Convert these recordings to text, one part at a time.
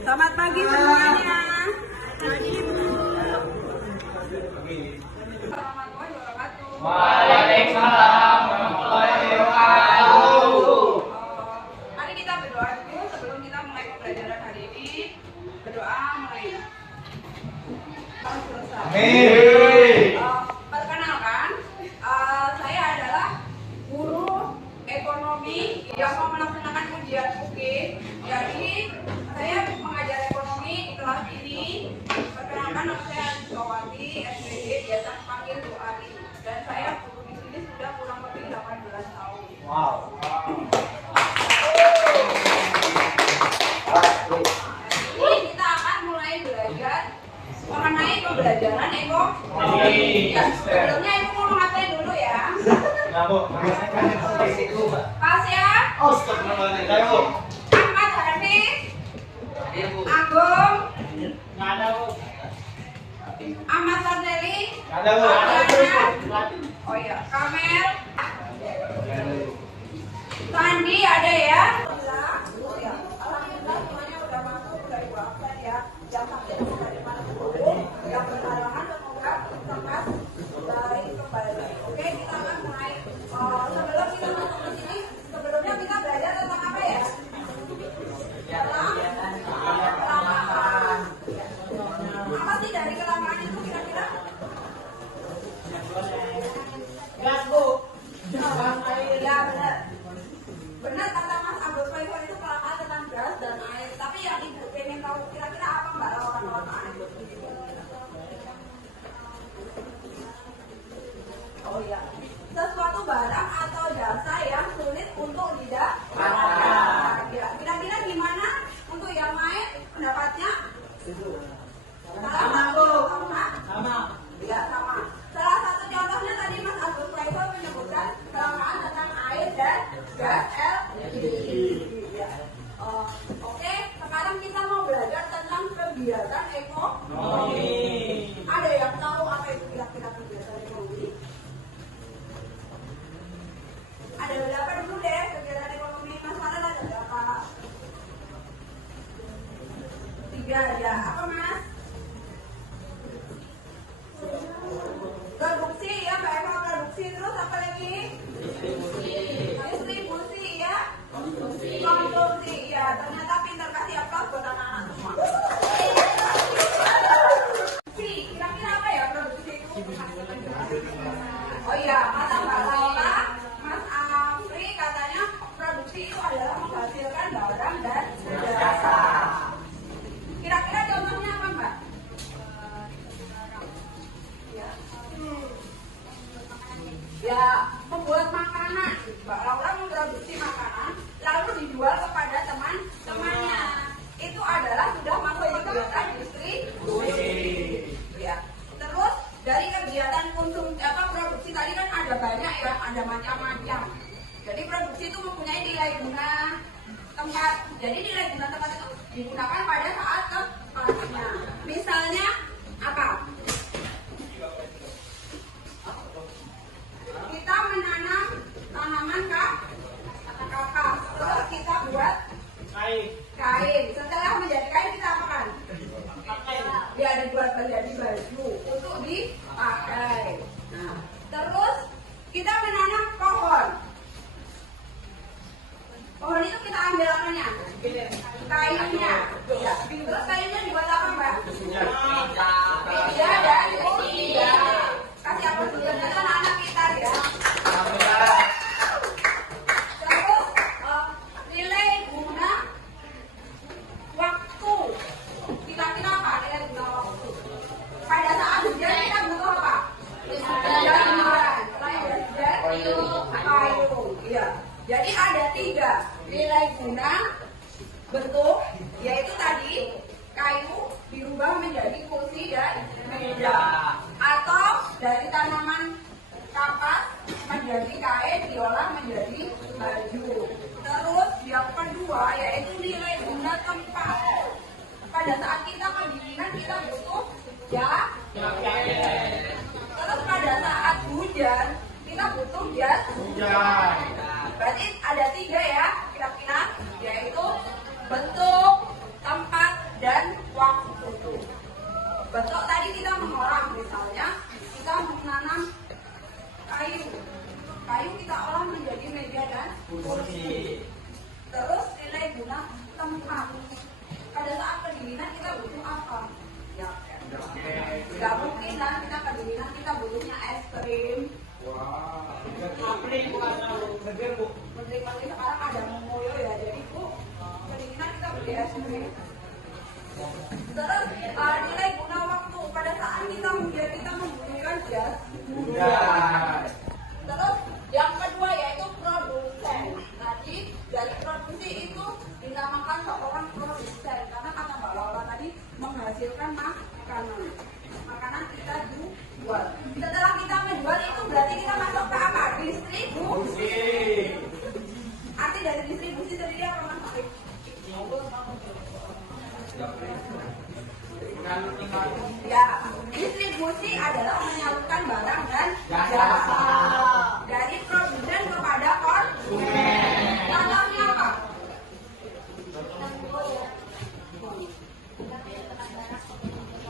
Selamat pagi semuanya. Pagi Ibu. Waalaikumsalam warahmatullahi wabarakatuh. Mari kita berdoa dulu sebelum kita mulai pembelajaran hari ini. Berdoa mulai. Amin. Perkenalkan, saya adalah guru ekonomi yang mau melaksanakan ujian UK. Jadi saya mengajar ekonomi di kelas ini. Perkenalkan, nama saya Anjawati, SPG, biasa dipanggil Bu Ari. Dan saya guru di sini sudah kurang lebih 18 tahun. Wow. Ini kita akan mulai belajar mengenai pembelajaran ekonomi. Ya, sebelumnya Ibu mau ngapain dulu ya? Pas ya. Ahmad Hafiz, Agung, Ahmad Fadli, oh ya, Kamel, Sandi ada ya? Oh ya, alhamdulillah semuanya udah masuk, udah Ibu absen ya. Yang sakit dari mana dulu, yang berhalangan semoga lekas dari kembali. Oke, kita akan mulai. Sebelum kita masuk ke sini, sebelumnya kita belajar tentang apa ya? Kelamaan. Apa sih dari kelamaan itu kira-kira? Gas, Bu. Ya, benar. Benar kata Mas Agus Faisal itu kelamaan tentang gas dan air. Tapi yang Ibu pengen tahu kira-kira apa Mbak lawan-lawan air? Oh iya. Sesuatu barang atau jasa yang sulit untuk didapatkan. Kira-kira gimana untuk yang lain pendapatnya? Sama, Bu. Sama. Iya, sama. Salah satu contohnya tadi Mas Agus Faisal menyebutkan kelamaan tentang air dan gas LPG. Ya. Oke, sekarang kita mau belajar tentang kegiatan ekonomi. Ada yang tahu apa itu kira-kira kegiatan ekonomi? Ada berapa dulu deh kegiatan ekonomi? Mas Farel ada berapa? 3 ya. Apa Mas? Produksi ya Mbak Eva, produksi. Terus apa lagi? Distribusi ya. Konsumsi ya. Ternyata pintar, kasih aplaus buat anak-anak semua. Kira-kira apa ya produksi itu? Oh iya, kata Mbak Laura, Mas Afri katanya produksi itu adalah menghasilkan barang dan jasa. Kira-kira contohnya apa Mbak? Ya, membuat makanan. Mbak Laura memproduksi makanan lalu dijual kepada teman-temannya. Itu adalah sudah masuk kegiatan distribusi. Ya. Terus dari kegiatan produksi tadi kan ada banyak ya, ada macam-macam. Jadi produksi itu mempunyai nilai guna tempat. Jadi nilai guna tempat itu digunakan pada saat tepatnya. Misalnya apa? Kita menanam tanaman kapas, terus kita buat kain. Setelah menjadi kain kita apakan? Ya, dibuat menjadi baju untuk dipakai. Nah, terus kita menanam pohon. Pohon itu kita ambil apanya? Kainnya. Ya. Terus kainnya dibuat apa Mbak? Meja dan kursi. Kasih apa dulu? Ternyata anak-anak kita ya. Terus nilai guna waktu. Kira-kira apa nilai guna waktu? Pada saat hujan kita butuh apa? Hiburan. Payung. Iya. Jadi ada 3 nilai guna bentuk, yaitu tadi kayu dirubah menjadi kursi dan meja, atau dari tanaman kapas menjadi kain diolah menjadi baju. Terus yang kedua yaitu nilai guna tempat. Pada saat kita pendinginan kita butuh jaket. Terus pada saat hujan kita butuh jas hujan. Berarti ada 3 ya. bentuk, tempat, dan waktu. Bentuk tadi kita mengolah, misalnya kita menanam kayu. Kayu kita olah menjadi meja dan kursi. Terus nilai guna tempat. Pada saat pendinginan kita butuh apa? Ya, nggak mungkin lah kita pendinginan kita butuhnya es krim. Menteri-menteri sekarang ada momoyo ya, jadi bu pendinginan kita beli es krim. Terus nilai guna waktu pada saat kita membutuhkan jas. Terus yang kedua yaitu produsen. Tadi dari produksi itu dinamakan seorang produsen karena kata Mbak Laura tadi menghasilkan makanan kita jual. Setelah kita menjual itu berarti kita masuk ke apa? Distribusi. Arti dari distribusi tadi apa Mas? Ya, distribusi adalah menyalurkan barang dan jasa dari produsen kepada konsumen. Contohnya apa?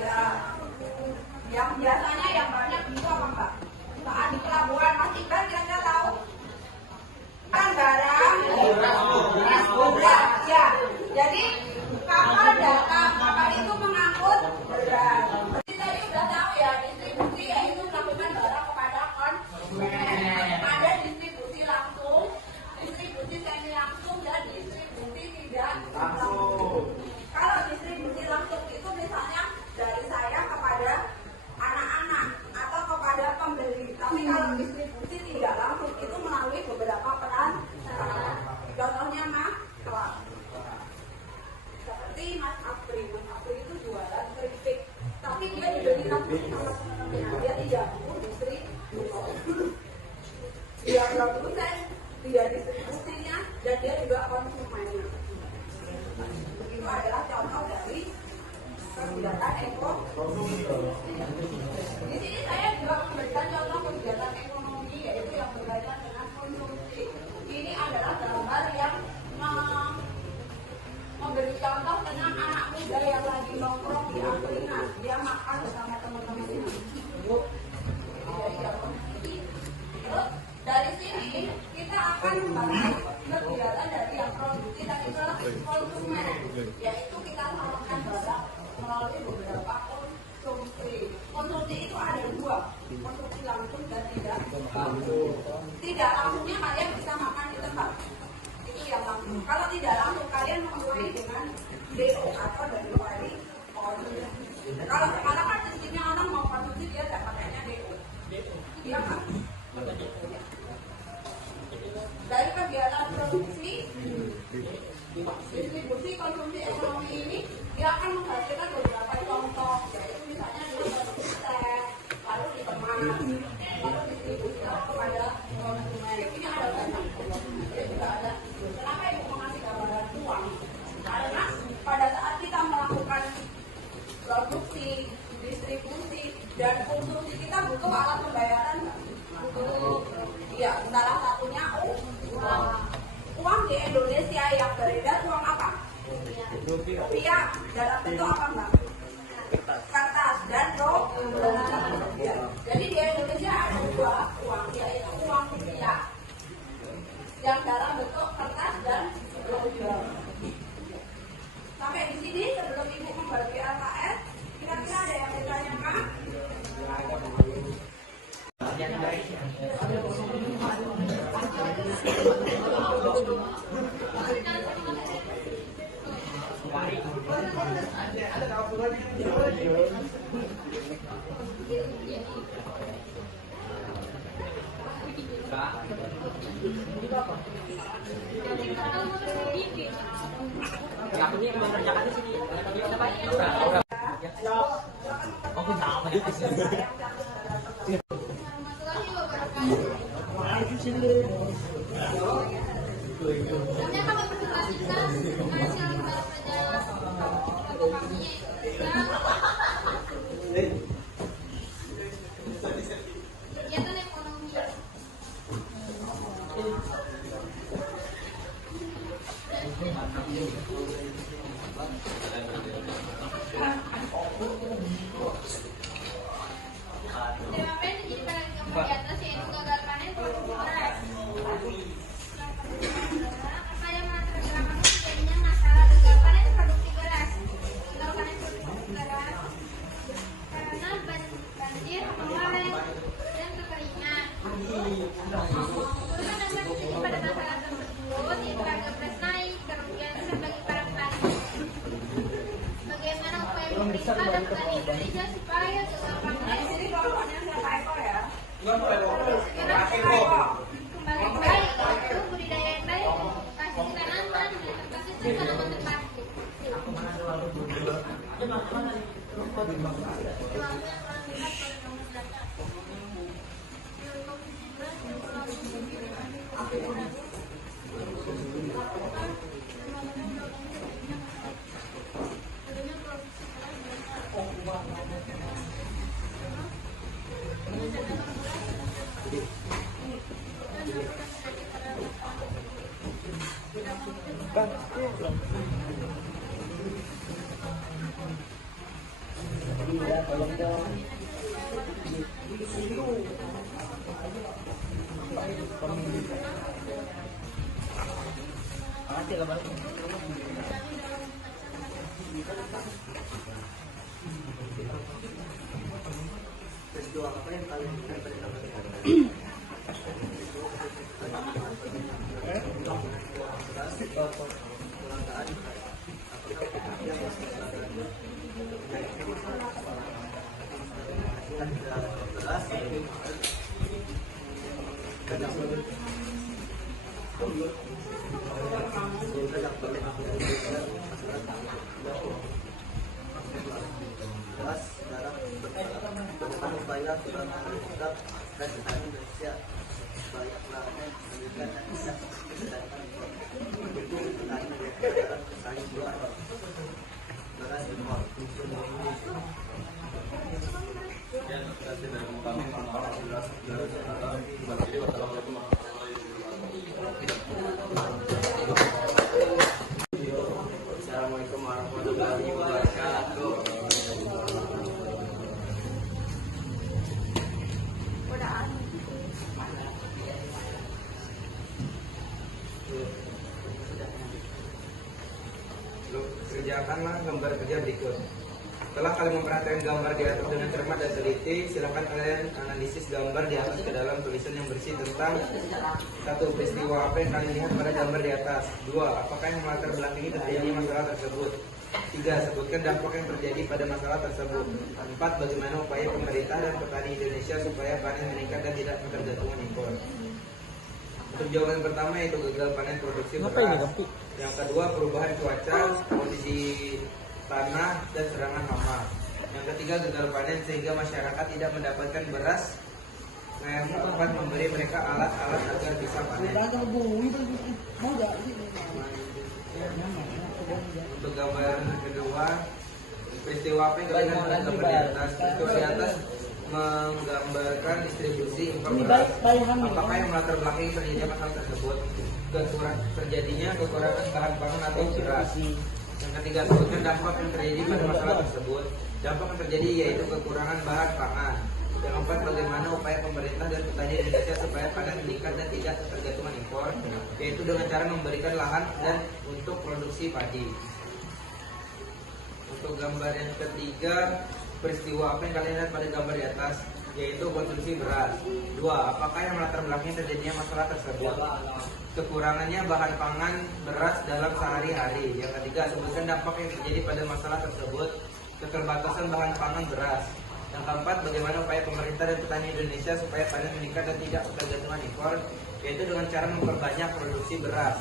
Ya, yang biasanya yang banyak itu apa Mbak? Saat di pelabuhan Mas Iqbal kira-kira tahu? Kan barang berat, ya. Jadi kapal itu mengangkut berat. Tadi udah tahu ya, distribusi yaitu melakukan barang kepada konsumen. Ada distribusi langsung, distribusi semi langsung, dan distribusi tidak langsung. Kalau distribusi langsung itu misalnya dari saya kepada anak-anak atau kepada pembeli. Tapi kalau distribusi tidak langsung itu melalui beberapa peran. Contohnya seperti Mas Apri itu jualan keripik, tapi dia dibeli langsung sama teman-temannya. Dia tidak distribusi, dia produsen, dia distribusinya, dan dia juga konsumennya. Itu adalah contoh dari kegiatan ekonomi. Di sini saya juga memberikan contoh kegiatan ekonomi yaitu yang berkaitan dengan konsumsi. Ini adalah gambar yang memberi contoh tentang anak muda yang lagi nongkrong di angkringan. Dia makan bersama teman-temannya. Terus dari sini kita akan membahas kegiatan dari yang produksi dan itu konsumen, yaitu kita salurkan barang melalui beberapa konsumsi. Konsumsi itu ada dua, konsumsi langsung dan tidak langsung. Tidak langsungnya kalian bisa makan di tempat. Itu yang langsung. Kalau tidak langsung kalian memenuhi dengan DO atau dari konsumsi. Kalau sekarang kan sistemnya orang mau konsumsi dia dapatnya DO. Iya kan? Dari kegiatan produksi, distribusi, konsumsi ekonomi ini dia akan menghasilkan beberapa contoh, yaitu misalnya dia produksi teh, lalu dikemas, lalu distribusi kepada konsumen. Ini ada banyak. Dia juga ada. Kenapa ibu mengasih gambaran uang? Karena pada saat kita melakukan produksi, distribusi, dan konsumsi kita butuh alat pembayaran. Butuh, ya, salah satunya uang. Uang di Indonesia yang beredar uang apa? Rupiah. Dalam bentuk apa Mbak? Kertas dan rupiah. Jadi di Indonesia ada dua uang, yaitu uang rupiah yang dalam bentuk kertas dan rupiah. Sampai di sini sebelum ibu membagi LKS, kira-kira ada yang ditanyakan? Kegiatan ekonomi. pada masalah tersebut, yaitu harga beras naik, kerugian besar bagi para petani. Bagaimana upaya pemerintah dan petani Indonesia supaya gagal panen Sini kelompoknya siapa ekor ya? kembali baik, yaitu budidaya yang baik, kasih tanaman, dan kasih tanaman terpadu. Assalamualaikum warahmatullahi wabarakatuh. Kerjakanlah gambar kerja berikut. Setelah kalian memperhatikan gambar di atas dengan cermat dan teliti, silakan kalian analisis gambar di atas ke dalam tulisan yang bersih tentang satu, peristiwa apa yang kalian lihat pada gambar di atas. Dua, apakah yang melatar belakangi terjadinya masalah tersebut. Tiga, sebutkan dampak yang terjadi pada masalah tersebut. Empat, bagaimana upaya pemerintah dan petani Indonesia supaya panen meningkat dan tidak ketergantungan impor. Untuk jawaban pertama yaitu gagal panen produksi beras. Yang kedua, perubahan cuaca, kondisi tanah dan serangan hama. Yang ketiga, gagal panen sehingga masyarakat tidak mendapatkan beras. Nah, yang keempat, memberi mereka alat-alat agar bisa panen. Untuk gambar kedua, peristiwa apa yang kalian lihat gambar di atas? Peristiwa di atas menggambarkan distribusi impor beras. Apakah yang melatar belakangi terjadinya masalah tersebut? Terjadinya kekurangan bahan pangan atau beras. Yang ketiga, sebutkan dampak yang terjadi pada masalah tersebut. Dampak yang terjadi yaitu kekurangan bahan pangan. Yang keempat, bagaimana upaya pemerintah dan petani Indonesia supaya panen meningkat dan tidak ketergantungan impor, yaitu dengan cara memberikan lahan dan untuk produksi padi. Untuk gambar yang ketiga, peristiwa apa yang kalian lihat pada gambar di atas, yaitu konsumsi beras. Dua, apakah yang melatar belakangnya terjadinya masalah tersebut? Kekurangannya bahan pangan beras dalam sehari-hari. Yang ketiga, sebutkan dampak yang terjadi pada masalah tersebut. Keterbatasan bahan pangan beras. Yang keempat, bagaimana upaya pemerintah dan petani Indonesia supaya panen meningkat dan tidak ketergantungan impor, yaitu dengan cara memperbanyak produksi beras.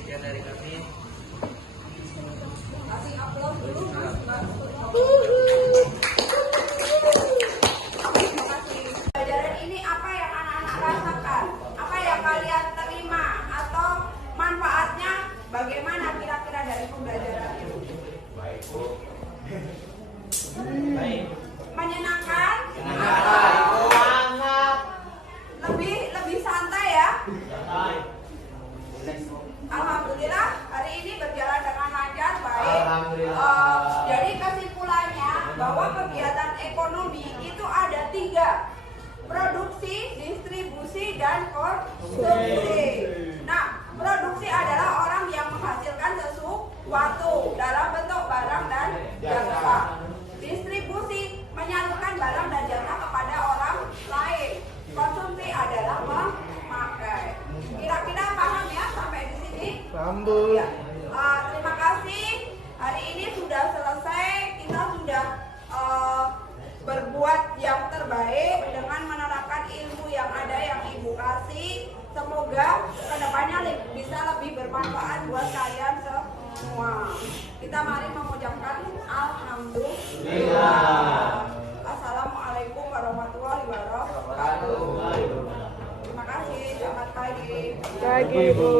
Sekian dari kami. Kasih upload dulu. Pelajaran ini apa yang anak-anak rasakan? Apa yang kalian terima atau manfaatnya? Bagaimana kira-kira dari pembelajaran ini? Baik, Bu. Menyenangkan? Lebih santai ya? Alhamdulillah hari ini berjalan dengan lancar, baik. Jadi kesimpulannya bahwa kegiatan ekonomi itu ada 3: produksi, distribusi, dan konsumsi. Nah, produksi adalah orang yang menghasilkan sesuatu dalam bentuk barang dan jasa. Distribusi menyalurkan barang dan jasa kepada orang lain. Konsumsi adalah edukasi. Semoga kedepannya bisa lebih bermanfaat buat kalian semua. Kita mari mengucapkan alhamdulillah. Assalamualaikum warahmatullahi wabarakatuh. Terima kasih. Selamat pagi. Pagi, Bu.